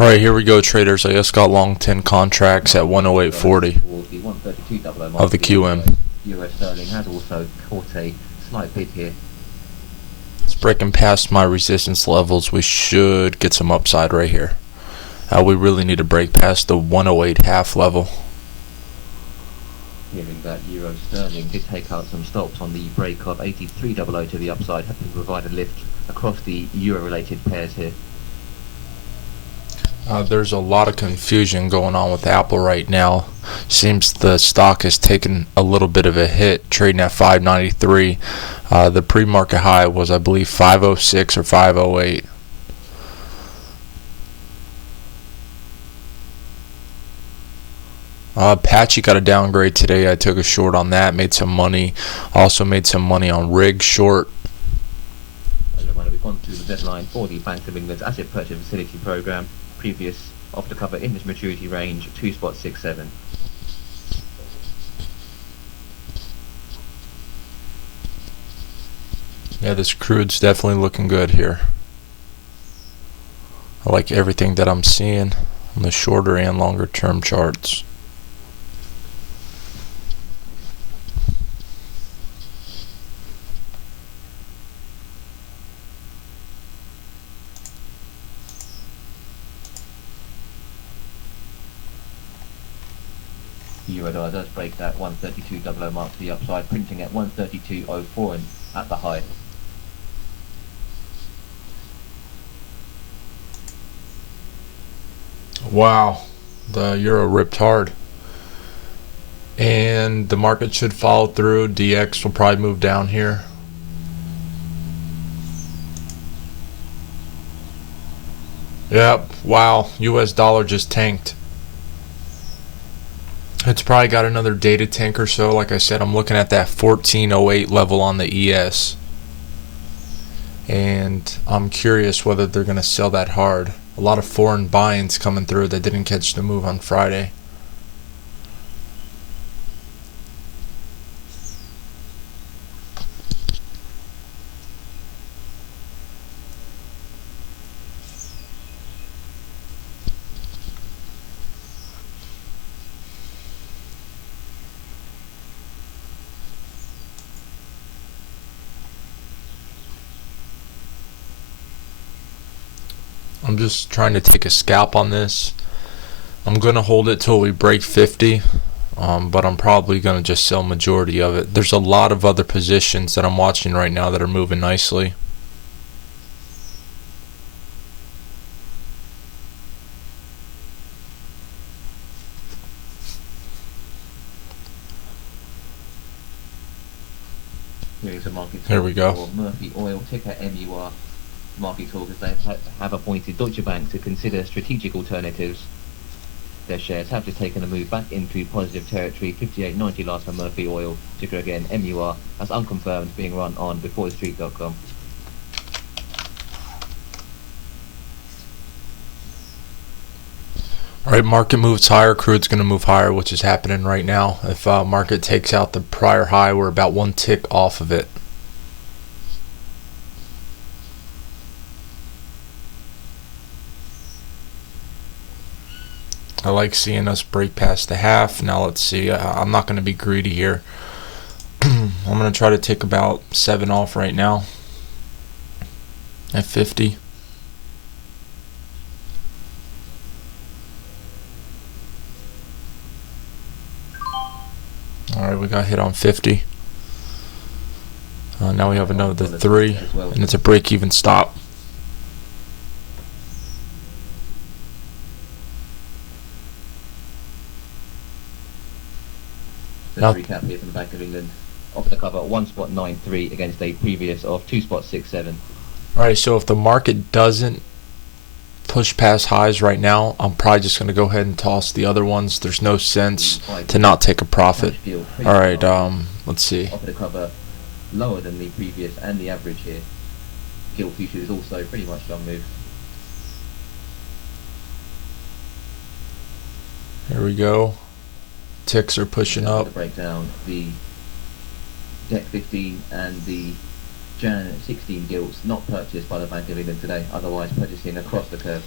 Alright, here we go, traders. I just got long 10 contracts at 108.40 of the QM. Euro sterling has also caught a slight bid here. It's breaking past my resistance levels. We should get some upside right here. We really need to break past the 108 half level. Hearing that Euro sterling did take out some stops on the break of 83.00 to the upside, had to provide a lift across the euro related pairs here. There's a lot of confusion going on with Apple right now. Seems the stock has taken a little bit of a hit, trading at 593. The pre-market high was, I believe, 506 or 508. Apache got a downgrade today. I took a short on that, made some money. Also made some money on rig short. As a reminder, we've gone through the deadline for the Bank of England's asset purchase facility program. Previous off the cover in this maturity range 2.67. Yeah, this crude's definitely looking good here. I like everything that I'm seeing on the shorter and longer term charts. Euro dollar does break that 132.00 mark to the upside, printing at 132.04 and at the high. Wow, the euro ripped hard. And the market should follow through. DX will probably move down here. Yep, wow, US dollar just tanked. It's probably got another data tank or so. Like I said, I'm looking at that 1408 level on the ES. And I'm curious whether they're going to sell that hard. A lot of foreign buy-ins coming through that didn't catch the move on Friday. I'm just trying to take a scalp on this. I'm going to hold it till we break 50, but I'm probably going to just sell majority of it. There's a lot of other positions that I'm watching right now that are moving nicely. Here we go. Murphy Oil, ticker MUR. Market talkers they have appointed Deutsche Bank to consider strategic alternatives. Their shares have just taken a move back into positive territory, 58.90 last for Murphy Oil, ticker again MUR, as unconfirmed, being run on beforethestreet.com. Alright, market moves higher, crude's going to move higher, which is happening right now. If market takes out the prior high, we're about one tick off of it. I like seeing us break past the half. Now let's see. I'm not going to be greedy here. I'm going to try to take about 7 off right now at 50. Alright, we got hit on 50. Now we have another 3, and it's a break-even stop. Let's recap here from the Bank of England. Off the cover 1.93 against a previous of 2.67. Alright, so if the market doesn't push past highs right now, I'm probably just going to go ahead and toss the other ones. There's no sense to not take a profit. Alright, let's see. Off the cover lower than the previous and the average here. Gilt futures is also pretty much on move. Here we go. Ticks are pushing up. To break down the Dec 15 and the Jan 16 gilts not purchased by the Bank of England today, otherwise purchasing across the curve.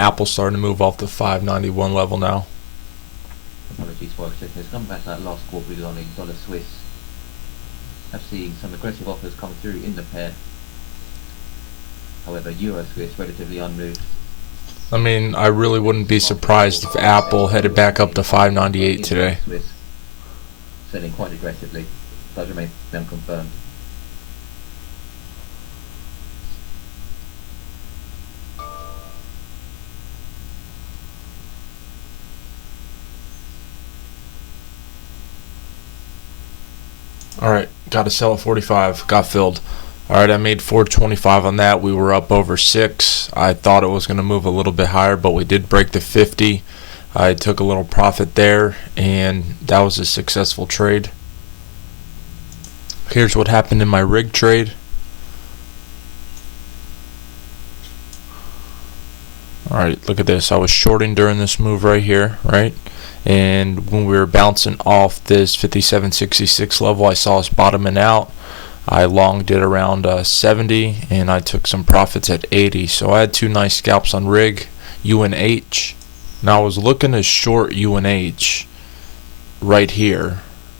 Apple's starting to move off the 591 level now. Apologies for listeners. Come back to that last quarter we did on dollar Swiss. I've seen some aggressive offers come through in the pair. However, Euro Swiss relatively unmoved. I mean, I really wouldn't be surprised if Apple headed back up to 598 today. Swiss selling quite aggressively. Does remain unconfirmed. Alright, got to sell at 45. Got filled. Alright, I made 425 on that. We were up over 6. I thought it was going to move a little bit higher, but we did break the 50. I took a little profit there, and that was a successful trade. Here's what happened in my rig trade. Alright, look at this. I was shorting during this move right here, right? And when we were bouncing off this 57.66 level, I saw us bottoming out. I longed it around 70, and I took some profits at 80. So I had 2 nice scalps on rig, UNH. Now I was looking to short UNH right here,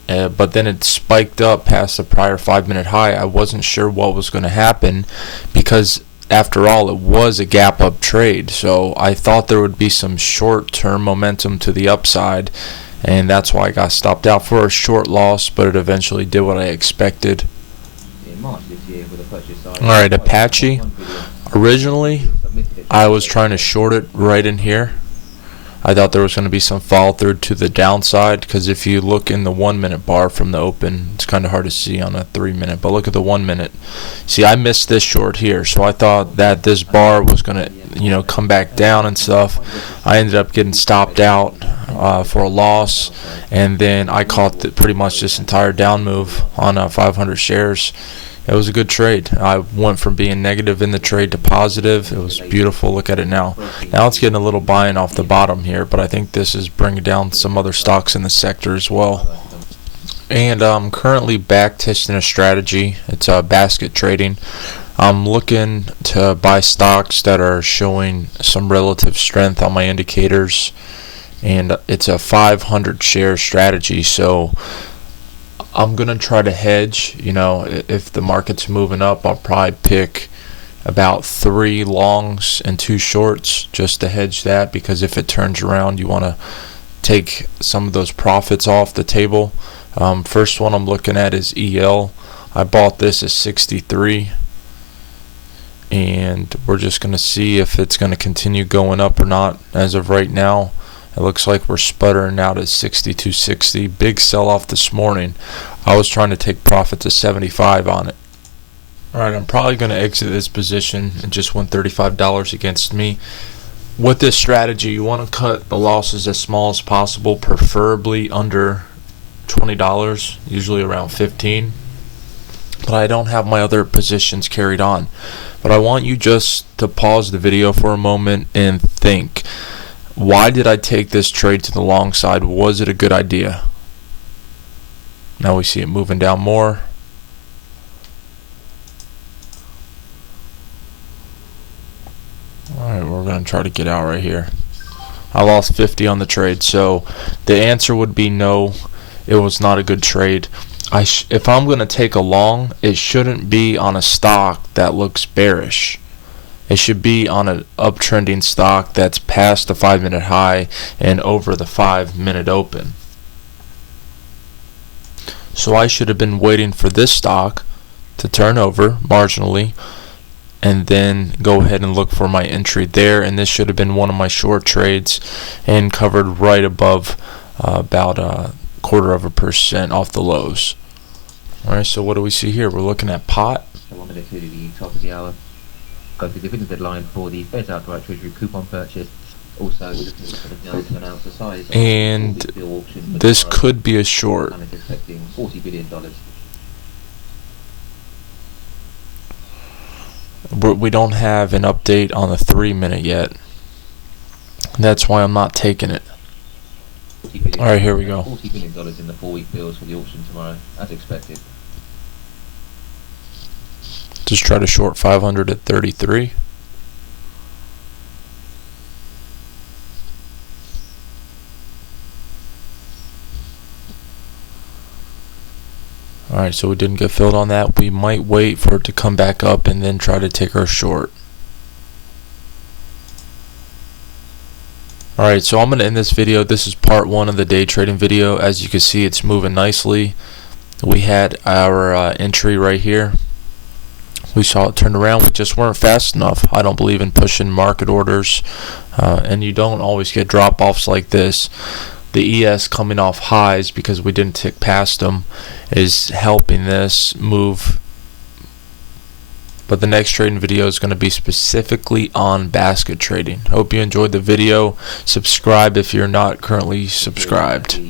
but then it spiked up past the prior 5-minute high. I wasn't sure what was going to happen because after all, it was a gap up trade, so I thought there would be some short-term momentum to the upside, and that's why I got stopped out for a short loss, but it eventually did what I expected. Alright, Apache. Originally, I was trying to short it right in here. I thought there was going to be some follow through to the downside, because if you look in the 1-minute bar from the open, it's kind of hard to see on a 3-minute, but look at the 1-minute. See, I missed this short here, so I thought that this bar was going to, come back down and stuff. I ended up getting stopped out for a loss, and then I caught pretty much this entire down move on 500 shares. It was a good trade. I went from being negative in the trade to positive. It was beautiful. Look at it now. Now it's getting a little buying off the bottom here, but I think this is bringing down some other stocks in the sector as well. And I'm currently back testing a strategy. It's basket trading. I'm looking to buy stocks that are showing some relative strength on my indicators, and it's a 500 share strategy. So I'm going to try to hedge. If the market's moving up, I'll probably pick about 3 longs and 2 shorts just to hedge that, because if it turns around, you want to take some of those profits off the table. First one I'm looking at is EL. I bought this at 63, and we're just going to see if it's going to continue going up or not. As of right now, it looks like we're sputtering out at 62.60. Big sell-off this morning. I was trying to take profits of 75 on it. Alright, I'm probably going to exit this position. It just won $35 against me. With this strategy, you want to cut the losses as small as possible, preferably under $20, usually around 15. But I don't have my other positions carried on. But I want you just to pause the video for a moment and think. Why did I take this trade to the long side? Was it a good idea? Now we see it moving down more. Alright, we're going to try to get out right here. I lost 50 on the trade, so the answer would be no. It was not a good trade. If I'm going to take a long, it shouldn't be on a stock that looks bearish. It should be on an uptrending stock that's past the 5-minute high and over the 5-minute open. So I should have been waiting for this stock to turn over marginally and then go ahead and look for my entry there, and this should have been one of my short trades and covered right above about 0.25% off the lows. Alright, so what do we see here? We're looking at pot. So 1 minute to the top of the hour. Go through the dividend deadline for the Fed's outright treasury coupon purchase. Also looking to announce the size of and the auction. This could be a short. And it's expecting $40 billion. We don't have an update on the 3-minute yet. That's why I'm not taking it. Alright, here we go. $40 billion in the 4-week bills for the auction tomorrow, as expected. Just try to short 500 at 33. Alright, so we didn't get filled on that. We might wait for it to come back up and then try to take our short. Alright, so I'm going to end this video. This is part 1 of the day trading video. As you can see, it's moving nicely. We had our entry right here. We saw it turn around. We just weren't fast enough. I don't believe in pushing market orders, and you don't always get drop-offs like this. The ES coming off highs because we didn't tick past them is helping this move. But the next trading video is going to be specifically on basket trading. Hope you enjoyed the video. Subscribe if you're not currently subscribed.